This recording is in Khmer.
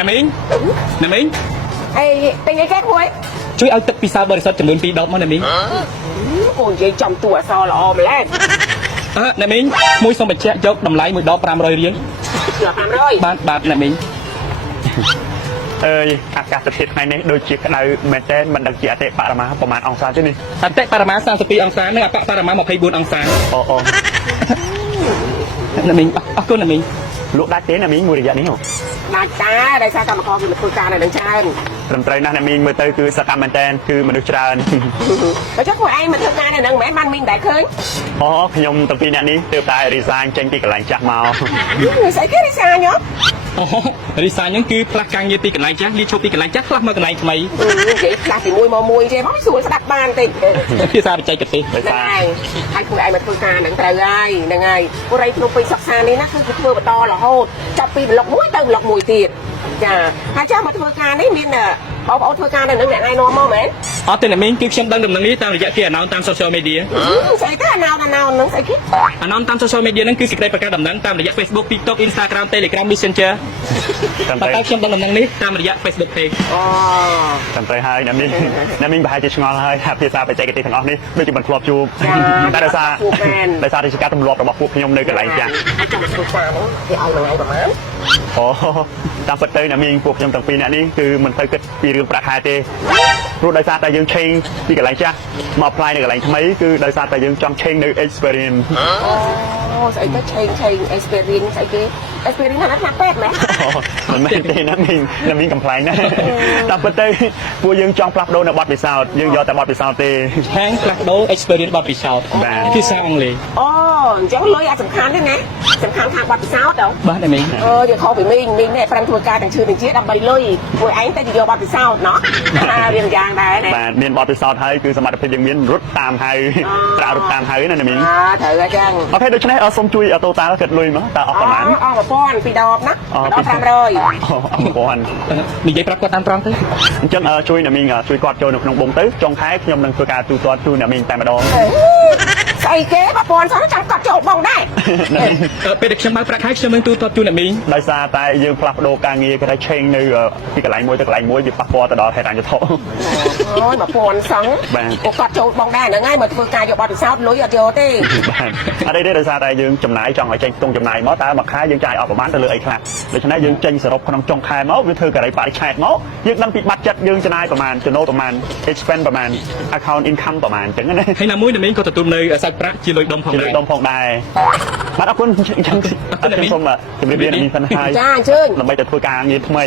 ណាមីងណាមីង អីតែនិយាយគេគួយ ជួយឲ្យទឹកពិសាបរិសុទ្ធចំនួន2ដបមកណាមីង កូននិយាយចំតួអសល្អម្ល៉េះ ណាមីងមួយសូមបញ្ជាក់យកតម្លៃ1ដប500រៀល 500 បាទណាមីង អើយអាកាសធាតុថ្ងៃនេះដូចជាក្តៅមែនទែនមិនដឹងជាអតិបរមាប្រហែលអង្សាទេនេះ អតិបរមា32អង្សានិងអបបរមា24អង្សា អូ ណាមីងអរគុណណាមីង លក់ដាច់ទេណាមីងមួយរយៈនេះហ៎ ដាច់តាដោយសារកម្មករគឺមកធ្វើការនៅនឹងច្រើន ត្រឹមត្រូវណាស់ណាមីងមើលទៅគឺសកម្មមែនទែនគឺមនុស្សច្រើន បើចុះពួកឯងមកធ្វើការនៅនឹងមិនមែនបានមីងដែរឃើញ អូខ្ញុំតាំងពីអ្នកនេះទើបតែ resign ចេញពីកន្លែងចាស់មក ស្អីគេរិសាញហ៎ អូរីសាហ្នឹងគឺផ្លាស់ការងារពីកន្លែងចាស់លាឈប់ពីកន្លែងចាស់ផ្លាស់មកកន្លែងថ្មី និយាយផ្លាស់ពីមួយមកមួយទេមកស្រួលស្ដាប់បានតិច ភាសាបច្ចេកទេស ដោយ ហ្នឹង សារ ហើយហើយពួកឯងមកធ្វើការនឹងត្រូវហើយហ្នឹងហើយបុរីភ្នំពេញសិក្សានេះណាគឺធ្វើបន្តរហូតចាប់ពីប្លុកមួយទៅប្លុកមួយទៀតចាហើយចាំមកធ្វើការនេះមានបងប្អូនធ្វើការនៅនឹងអ្នកឯងនាំមកមែន អត់ទេណាមីងគឺខ្ញុំដឹងដំណឹងនេះតាមរយៈគេអាណោនតាម social media ស្អីទៅអាណោនហ្នឹងស្អីគេ អាណោនតាម social media ហ្នឹងគឺសេចក្តីប្រកាសដំណឹងតាមរយៈ Facebook TikTok Instagram Telegram Messenger ត្រឹម តែ ត្រូវ ខ្ញុំដឹងដំណឹងនេះតាមរយៈ Facebook page អូ ត្រឹមត្រូវហើយណាមីងណាមីងប្រហែលជាឆ្ងល់ហើយថាភាសាបច្ចេកទេសទាំងអស់នេះដូចជាមិនធ្លាប់ជួបតែដោយសារតែជាការទម្លាប់របស់ពួកខ្ញុំនៅកន្លែងចាស់ ចាំមកធ្វើការហ្នឹងគេឲ្យមួយថ្ងៃប្រហែល អូតាមពិតទៅណាមីងពួកខ្ញុំទាំងពីរអ្នកនេះគឺមិនទៅគិតពីរឿងប្រាក់ខែទេព្រោះដោយសារតែយើងឆេងពីកន្លែងចាស់មក apply នៅកន្លែងថ្មីគឺដោយសារតែយើងចង់ឆេងនៅ experience អូស្អីទៅឆេង experience ស្អីគេ experience ហ្នឹងថាពេទ្យមែន មិនមែនទេណាមីងកំ pl ណាតាមពិតទៅពួកយើងចង់ផ្លាស់ប្ដូរនៅបទពិសោធន៍យើងយកតែបទពិសោធន៍ទេ ហាងផ្លាស់ប្ដូរ experience បទពិសោធន៍ បាទ ភាសាអង់គ្លេស អូអញ្ចឹងលុយអាចសំខាន់ទេណាសំខាន់ខាងបទពិសោធន៍ទៅ បាទណាមីង វាខុសពីមីងនេះប្រឹងធ្វើការទាំងឈឺទាំងជាដើម្បីលុយមួយឯងតែយកបទពិសោធន៍ណោះរៀនយ៉ាងដែរណា បាទមានបទពិសោធន៍ហើយគឺសមត្ថភាពយើងមានរត់តាមហៅប្រើរត់តាមហៅណាណាមីង ត្រូវអញ្ចឹង អូខេដូច្នេះសូមជួយ total គិតលុយមកតើអស់ប៉ុន្មាន អស់1000ពីរដបណាដល់500 និយាយប្រាប់គាត់តាមត្រង់ទៅ អញ្ចឹងជួយណាមីងជួយគាត់ចូលនៅក្នុងបងទៅចុងខែខ្ញុំនឹងធ្វើការទូទាត់ជូនណាមីងតែម្ដង ស្អីគេ1000សិនចាំកាត់ចូលបងដែរ ពេលដែលខ្ញុំបើកប្រាក់ខែខ្ញុំនឹងទូទាត់ជូនណាមីង ដោយសារតែយើងផ្លាស់ប្ដូរការងារគេថា change នៅពីកន្លែងមួយទៅកន្លែងមួយវាប៉ះពាល់ទៅដល់ហេតុអញ្ញធម៌ អូយ1000សឹងពួកគាត់ចូលបងដែរហ្នឹងហើយមកធ្វើការយកបទពិសោធន៍លុយអត់យកទេ បាទអត់ទេដោយសារតែយើងចំណាយចង់ឲ្យចេញខ្ទង់ចំណាយមកតើមួយខែយើងចាយអស់ប្រហែលទៅលើអីខ្លះដូច្នេះយើងចេញសរុបក្នុងចុងខែមកវាធ្វើការីបរិច្ឆេទមកយើងដឹងពីបាត់ចិត្តយើងចំណាយប្រហែលចំណូលប្រហែល expense ប្រហែល account income ប្រហែលអញ្ចឹងណា ហើយណាមួយណាមីងក៏ទទួលនៅសាច់ប្រាក់ជាលុយដុំផង ជា ដែរ ដុំផងដែរបាទអរគុណអញ្ចឹងខ្ញុំសូមជម្រាបលាណាមីងសិនហើយ ចាអញ្ជើញ ដើម្បីទៅធ្វើការងារថ្មី